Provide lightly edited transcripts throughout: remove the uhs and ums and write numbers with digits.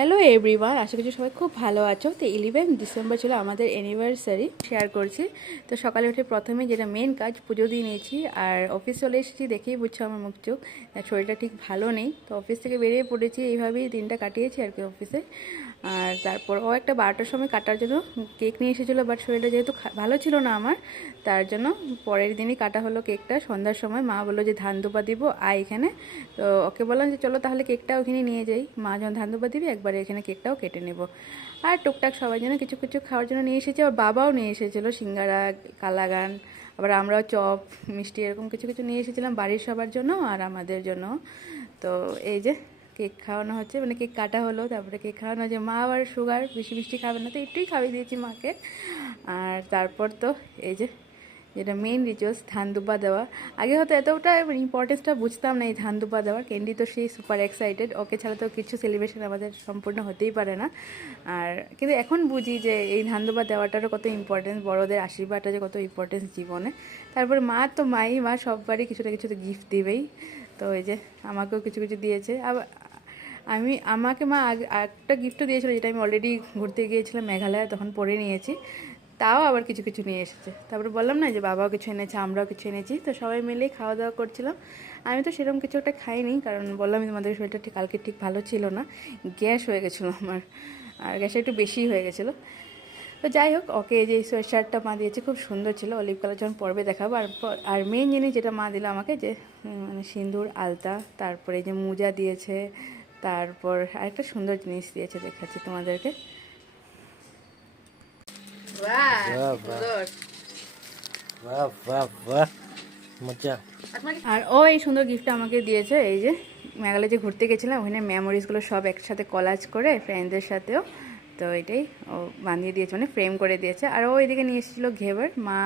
Hello everyone, আশা করছি সবাই খুব ভালো আছো। তো 11 ডিসেম্বর ছিল আমাদের অ্যানিভার্সারি, শেয়ার করছি। তো সকালে উঠে প্রথমে যেটা মেন কাজ, পুজো দিয়ে নিয়েছি। আর অফিস চলে এসেছি, দেখেই বুঝছো আমার মুখ চোখ, শরীরটা ঠিক ভালো নেই। তো অফিস থেকে বেরিয়ে পড়েছি, এইভাবেই দিনটা কাটিয়েছি আর কি অফিসে। আর তারপর ও একটা 12টার সময় কাটার জন্য কেক নিয়ে এসেছিলো, বাট শরীরটা যেহেতু ভালো ছিল না আমার, তার জন্য পরের দিনই কাটা হলো কেকটা। সন্ধ্যার সময় মা বললো যে ধান দুপা দিব আয় এখানে। তো ওকে বললাম যে চলো তাহলে কেকটা ওখানে নিয়ে যাই, মা যখন ধান দুপা দিবি একবারে এখানে কেকটাও কেটে নেব। আর টুকটাক সবার জন্য কিছু কিছু খাওয়ার জন্য নিয়ে এসেছি। আর বাবাও নিয়ে এসেছিলো সিঙ্গারা, কালাগান, আবার আমরাও চপ মিষ্টি এরকম কিছু কিছু নিয়ে এসেছিলাম বাড়ির সবার জন্য আর আমাদের জন্য। তো এই যে কেক খাওয়ানো হচ্ছে, মানে কেক কাটা হলো, তারপরে কেক খাওয়ানো হচ্ছে। মা আবার সুগার, বেশি মিষ্টি খাবে না, তো একটুই খাইয়ে দিয়েছি মাকে। আর তারপর তো এই যে যেটা মেন রিচুয়ালস, ধান দুপা দেওয়া। আগে হয়তো এতটা ইম্পর্টেন্সটা বুঝতাম না এই ধান দুপা দেওয়ার। ক্যান্ডি তো সেই সুপার এক্সাইটেড, ওকে ছাড়া তো কিছু সেলিব্রেশন আমাদের সম্পূর্ণ হতেই পারে না। আর কিন্তু এখন বুঝি যে এই ধান দুপা দেওয়াটারও কত ইম্পর্টেন্স, বড়োদের আশীর্বাদটা যে কত ইম্পর্টেন্স জীবনে। তারপরে মা তো মা সববারই কিছু না কিছু তো গিফট দিবেই। তো এই যে আমাকেও কিছু কিছু দিয়েছে। আবার আমাকে মা একটা গিফটও দিয়েছিলো, যেটা আমি অলরেডি ঘুরতে গিয়েছিলাম মেঘালয়, তখন পরে নিয়েছি। তাও আবার কিছু কিছু নিয়ে এসেছে। তারপরে বললাম না যে বাবাও কিছু এনেছে, আমরাও কিছু এনেছি। তো সবাই মিলেই খাওয়া দাওয়া করছিলাম। আমি তো সেরকম কিছু একটা খাইনি, কারণ বললাম তোমাদের শরীরটা ঠিক কালকে ঠিক ভালো ছিল না, গ্যাস হয়ে গেছিলো আমার, আর গ্যাসটা একটু বেশি হয়ে গেছিলো। তো যাই হোক, ওকে এই যে সোয়েট শার্টটা মা দিয়েছে, খুব সুন্দর ছিল, অলিভ কালার, যখন পরবে দেখাবো। আর মেন জিনিস যেটা মা দিল আমাকে, যে মানে সিঁদুর, আলতা, তারপরে এই যে মোজা দিয়েছে, তারপর আরেকটা সুন্দর জিনিস দিয়েছে, দেখাচ্ছি তোমাদেরকে। আর ও এই সুন্দর গিফটটা আমাকে দিয়েছে। এই যে মেঘালয় যে ঘুরতে গেছিলাম, ওখানে মেমোরিজগুলো সব একসাথে কলাজ করে ফ্রেন্ডদের সাথেও, তো এটাই ও বানিয়ে দিয়েছে, মানে ফ্রেম করে দিয়েছে। আর ও এদিকে নিয়ে এসেছিলো ঘেবার, মা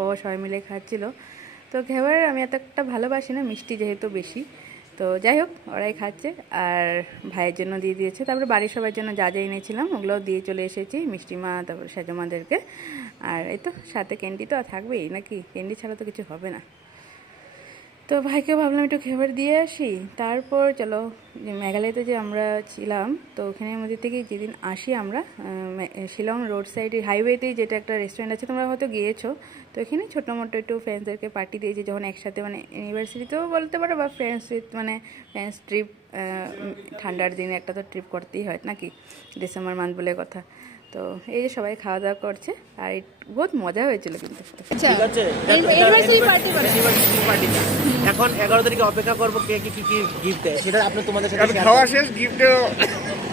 ও সবাই মিলে খাচ্ছিলো। তো ঘেবার আমি এত একটা ভালোবাসি না, মিষ্টি যেহেতু বেশি। তো যাই হোক, ওরাই খাচ্ছে। আর ভাইয়ের জন্য দিয়ে দিয়েছে। তারপরে বাড়ির সবার জন্য যা যা এনেছিলাম ওগুলোও দিয়ে চলে এসেছি, মিষ্টিমা, তারপর সেজমাদেরকে। আর এই তো সাথে ক্যান্ডি তো থাকবেই নাকি, ক্যান্ডি ছাড়া তো কিছু হবে না। তো ভাইকেও ভাবলাম একটু খাবার দিয়ে আসি। তারপর চলো, যে মেঘালয়তে যে আমরা ছিলাম, তো ওখানের মধ্যে থেকে যেদিন আসি আমরা, শিলং রোড সাইডে হাইওয়েতেই যেটা একটা রেস্টুরেন্ট আছে, তোমরা হয়তো গিয়েছো। তো এখানে ছোটো মোটো একটু ফ্রেন্ডসদেরকে পার্টি দিয়েছি, যখন একসাথে, মানে ইউনিভার্সিটিতেও বলতে পারো, বা ফ্রেন্ডস উইথ, মানে ফ্রেন্ডস ট্রিপ। ঠান্ডার দিনে একটা তো ট্রিপ করতেই হয় নাকি, ডিসেম্বর মান্থ বলে কথা। তো এই যে সবাই খাওয়া দাওয়া করছে, আর বহুত মজা হয়েছিল কিন্তু। ঠিক আছে, এখন 11 তারিখে অপেক্ষা করবো কে কি কি গিফট দেয়, সেটা আপনি তোমাদের সাথে খাওয়া শেষ, গিফটে